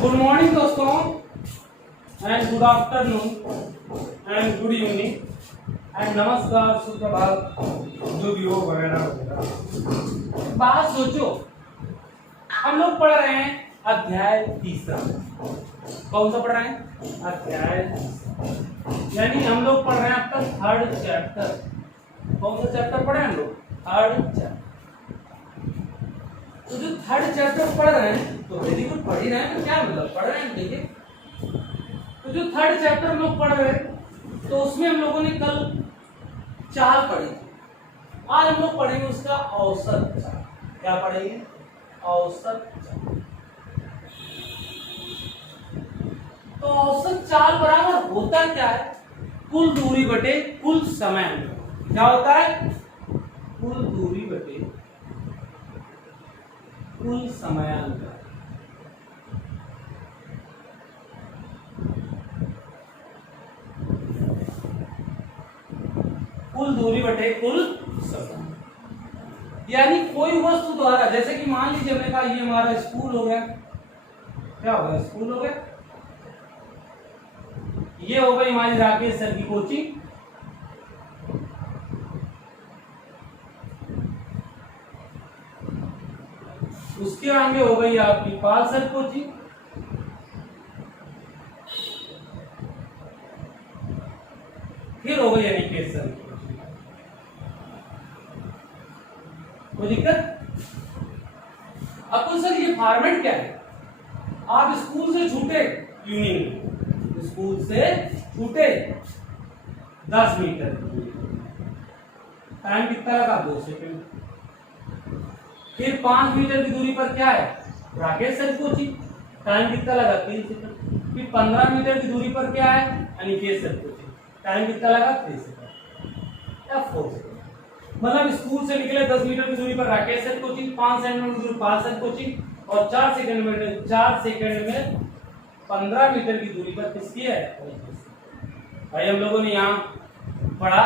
Good morning दोस्तों and good afternoon and good evening and नमस्कार सुप्रभात जो भी हो वगैरह वगैरह। बात सोचो, हम लोग पढ़ रहे हैं अध्याय तीसरा। कौन सा पढ़ रहे हैं? अध्याय, यानी हम लोग पढ़ रहे हैं अब तक थर्ड चैप्टर। कौन सा चैप्टर पढ़े हम लोग? Third chapter. तो जो थर्ड चैप्टर पढ़ रहे हैं तो वेरी गुड, पढ़ ही रहे हैं, क्या मतलब पढ़ रहे हैं। देखिए, तो जो थर्ड चैप्टर हम लोग पढ़ रहे हैं तो उसमें हम लोगों ने कल चाल पढ़ी थी। आज हम लोग पढ़ेंगे उसका औसत चाल। क्या पढ़ेंगे? औसत चाल। तो औसत चाल बराबर होता क्या है? कुल दूरी बटे कुल समय। क्या होता है? कुल दूरी बटे कुल समयांतर। कुल दूरी बटे कुल समय, यानी कोई वस्तु द्वारा, जैसे कि मान लीजिए हमने कहा ये हमारा स्कूल हो गया। क्या हो गया? स्कूल हो गया। ये हो गई हमारी राकेश सर की कोचिंग। उसके आगे हो गई आपकी पाल सर कोचिंग। फिर हो गई अनिकेत सर की कोचिंग। कोई दिक्कत? अब तो सर ये फॉर्मेट क्या है? आप स्कूल से छूटे यूनियन, स्कूल से छूटे 10 मीटर, टाइम कितना लगा? 2 सेकंड। फिर 5 मीटर की दूरी पर क्या है? राकेश सर कोचिंग, टाइम कितना लगा? 3 सेकंड। फिर 15 मीटर की दूरी पर क्या है? अनिकेत सर कोचिंग, टाइम कितना लगा? 3 सेकंड या 4 सेकंड। मतलब स्कूल से निकले 10 मीटर की दूरी पर राकेश सर कोचिंग, 5 सेकंड की दूरी पाल सर कोचिंग और 4 सेकंड में 15 मीटर की दूरी पर किसकी है? भाई हम लोगों ने यहाँ पढ़ा,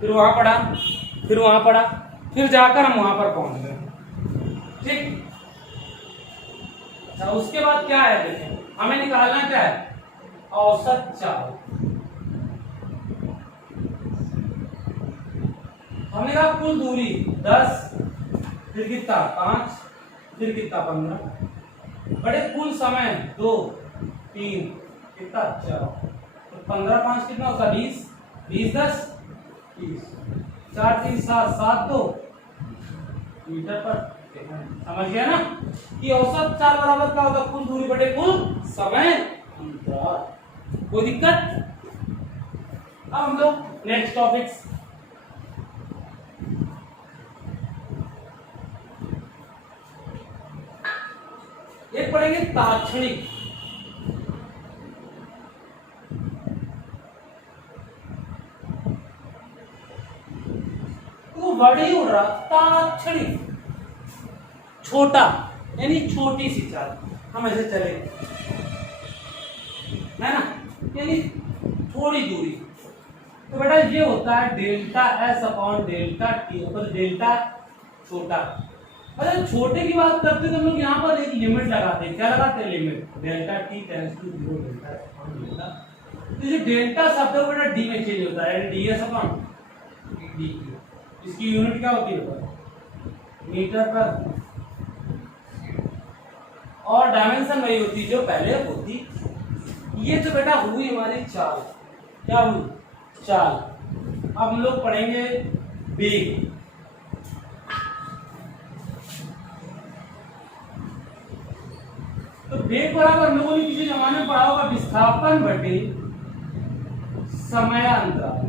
फिर वहां पढ़ा, फिर वहां पढ़ा, फिर जाकर हम वहां पर पहुंच गए। ठीक। अच्छा, उसके बाद क्या है? देखें, हमें निकालना क्या है? औसत चाल। हमने कहा कुल दूरी 10, फिर कितना? 5, फिर कितना? 15, बड़े कुल समय 2, 3, कितना? 4। तो 15 5 कितना होता? 20, 20 10 30, 4 3 7 7 2 मीटर पर। समझ गया ना कि औसत चाल बराबर क्या होगा? कुल दूरी बटे कुल समय अंतर। कोई दिक्कत? अब हम लोग नेक्स्ट टॉपिक्स, एक पढ़ेंगे ताक्षणिक। तो वर्ड ही उड़ रहा, ताक्षणिक, छोटा, यानी छोटी सी चाल। हम ऐसे चले, है ना, यानी थोड़ी दूरी। तो बेटा ये होता है delta S upon delta T. ऊपर डेल्टा छोटा। अरे छोटे की बात करते तो हम लोग यहाँ पर एक लिमिट लगाते हैं। क्या लगाते हैं? Limit. Delta T tends to 0 delta S upon delta. तो ये डेल्टा शब्द है बेटा डी में चेंज होता है, डी एस अपॉन डी। इसकी यूनिट क्या होती है? मीटर पर। और डायमेंशन वही होती जो पहले होती। ये तो बेटा हुई हमारी चाल। क्या हुई? चाल। अब हम लोग पढ़ेंगे वेग। तो वेग बराबर हम लोगों ने किसी जमाने में पढ़ा होगा विस्थापन बटे समयांतराल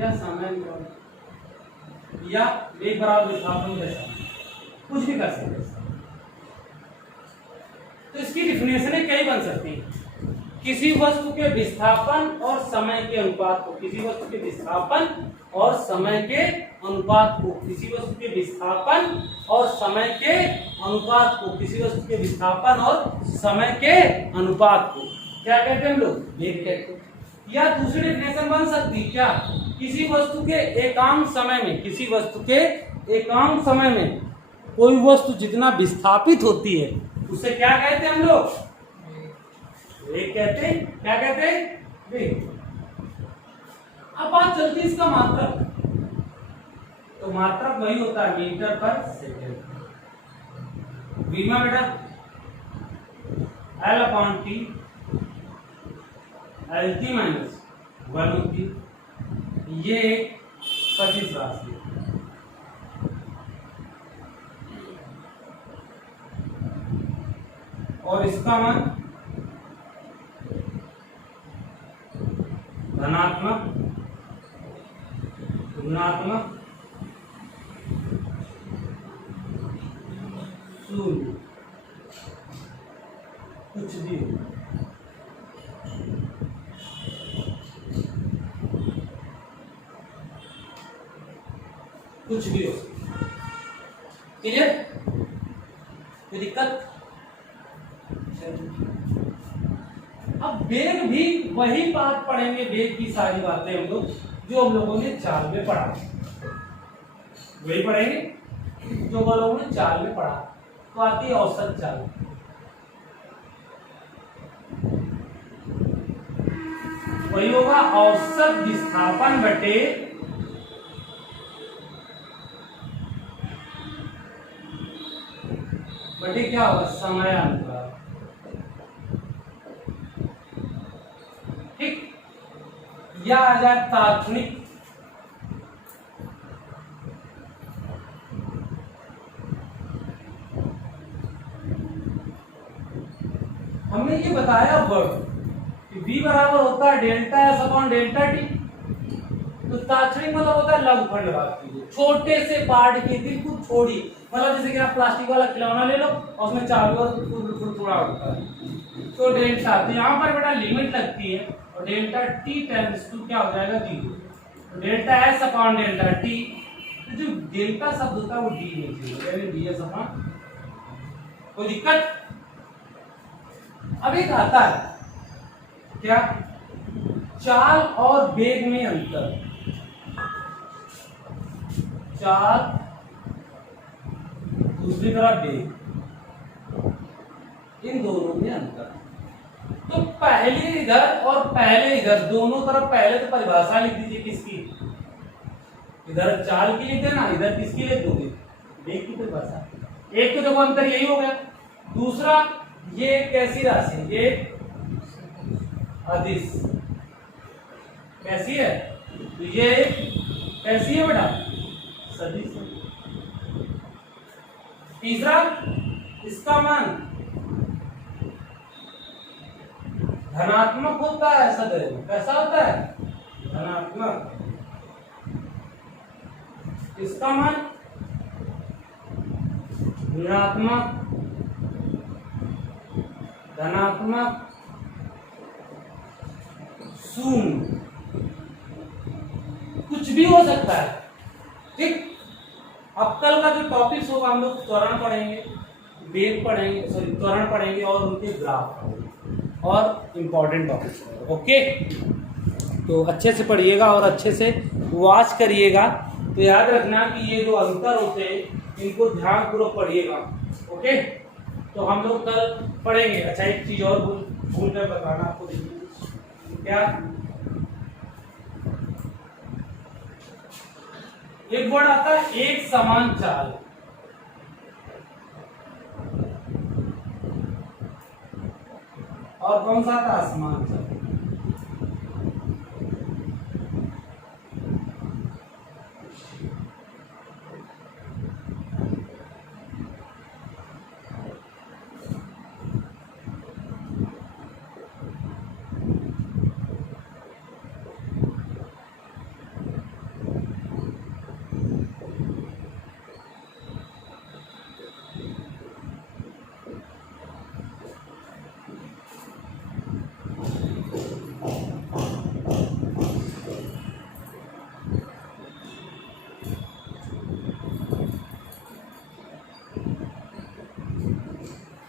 या समयांतराल, या वेग बराबर विस्थापन जैसा कुछ भी कर सकते हैं। तो इसकी डिफिनेशनें कई बन सकती हैं। किसी वस्तु के विस्थापन और समय के अनुपात को, किसी वस्तु के विस्थापन और समय के अनुपात को, किसी वस्तु के विस्थापन और समय के अनुपात को, किसी वस्तु के विस्थापन और समय के अनुपात को क्या कहते हैं हम लोग? वेग कहते हैं। या दूसरी डेफिनेशन बन सकती क्या? किसी वस्तु के एकांक समय में, किसी वस्तु के एकांक समय में कोई वस्तु जितना विस्थापित होती है उसे क्या कहते हैं हम लोग? वेग कहते हैं। क्या कहते हैं? वेग। अब बात चलती है इसका मात्रक। तो मात्रक वही होता है मीटर पर सेकेंड। बीमा बेटा L upon T, L T minus 1 होती, ये एक सदिश राशि है। और इसका मान धनात्मक, ऋणात्मक, शून्य, कुछ भी हो। कुछ भी हो। क्लियर? कोई दिक्कत? अब वेग भी वही बात पढ़ेंगे, वेग की सारी बातें हम लोग जो हम लोगों ने चाल में पढ़ा, वही पढ़ेंगे जो हम लोगों ने चाल में पढ़ा। तो आती है औसत चाल। वही होगा औसत विस्थापन बटे क्या होगा? समयांतर। ठीक, या आ जाए तात्क्षणिक हमने ये बताया वर्ग कि v बराबर होता है delta S upon delta T. तो तात्क्षणिक मतलब होता है लघुखंड बात कीजिए, छोटे से पार्ट के बिल्कुल छोड़ी, मतलब जैसे कि आप प्लास्टिक वाला खिलौना ले लो और उसमें चालू और थोड़ा होता है तो डेल्टा। तो यहाँ पर बेटा लिमिट लगती है और डेल्टा टी टेंड्स टू क्या हो जाएगा? 0। तो delta S upon delta T, तो जो डेल्टा शब्द होता है वो डी नीचे यानी डी एस अपॉन। कोई दिक्कत? अब एक आता है क्या? चाल और वेग में अंतर। चाल, दूसरी तरफ वेग, इन दोनों में अंतर। तो पहले इधर और पहले इधर, दोनों तरफ पहले तो परिभाषा लिख दीजिए किसकी? इधर चाल की लिख देना, इधर किसकी लिख दोगे? वेग की परिभाषा। एक तो देखो अंतर यही हो गया। दूसरा, ये कैसी राशि? ये अदिश कैसी है? तो ये कैसी है बेटा? सदिश। तीसरा, इसका मान धनात्मक होता है सदैव। कैसा होता है? धनात्मक। इसका मान ऋणात्मक, धनात्मक, शून्य, कुछ भी हो सकता है। ठीक, अब कल का जो टॉपिक्स होगा हम लोग त्वरण पढ़ेंगे, वेग पढ़ेंगे, सॉरी त्वरण पढ़ेंगे और उनके ग्राफ पढ़ेंगे और इम्पोर्टेंट टॉपिक्स। ओके, तो अच्छे से पढ़िएगा और अच्छे से वॉच करिएगा। तो याद रखना कि ये जो अंतर होते हैं इनको ध्यानपूर्वक पढ़िएगा। ओके, तो हम लोग कल पढ़ेंगे। अच्छा, एक चीज और भूल कर बताना आपको, देखिए क्या, एक वर्ड आता है एक समान चाल। और कौन सा आता है? असमान चाल।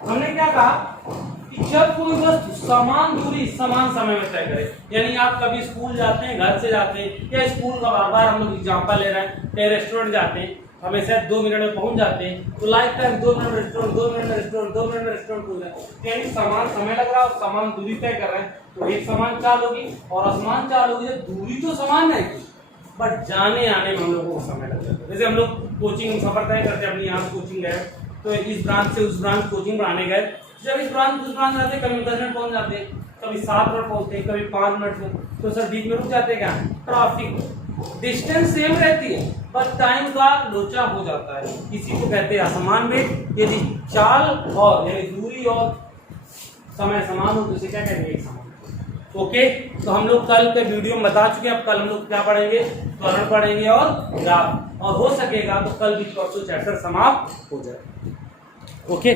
हमने क्या कहा कि जब कोई वस्तु समान दूरी समान समय में तय करे, यानी आप कभी स्कूल जाते हैं, घर से जाते हैं, या स्कूल का बार बार हम लोग एग्जाम्पल ले रहे हैं, या रेस्टोरेंट जाते हैं, हमें शायद 2 मिनट में पहुंच जाते हैं, तो life time 2 minute restaurant, 2 minute restaurant, 2 minute restaurant खुल जाए, यानी समान समय लग रहा है और समान दूरी तय कर रहे हैं, तो एक समान चाल होगी और असमान चाल होगी। दूरी तो समान है बट जाने आने में हम लोगों को समय लग जाता है। जैसे हम लोग कोचिंग सफर तय करते हैं, अपनी यहाँ से कोचिंग गए तो इस ब्रांच से उस ब्रांच कोचिंग पढ़ाने गए, जब इस ब्रांच उस ब्रांच जाते कभी 10 मिनट पहुंच जाते, कभी 7 मिनट पहुंचते, कभी 5 मिनट में, तो सर बीच में रुक जाते क्या, ट्रैफिक। डिस्टेंस सेम रहती है पर टाइम का लोचा हो जाता है, इसी को कहते हैं असमान वेग। यदि चाल और यानी दूरी और समय समान हो तो इसे क्या कहेंगे, एक समान। ओके, तो हम लोग कल के वीडियो में बता चुके हैं। अब कल हम लोग क्या पढ़ेंगे, त्वरण पढ़ेंगे और ग्राफ, और हो सकेगा तो कल भी परसों चैप्टर समाप्त हो जाए। ओके।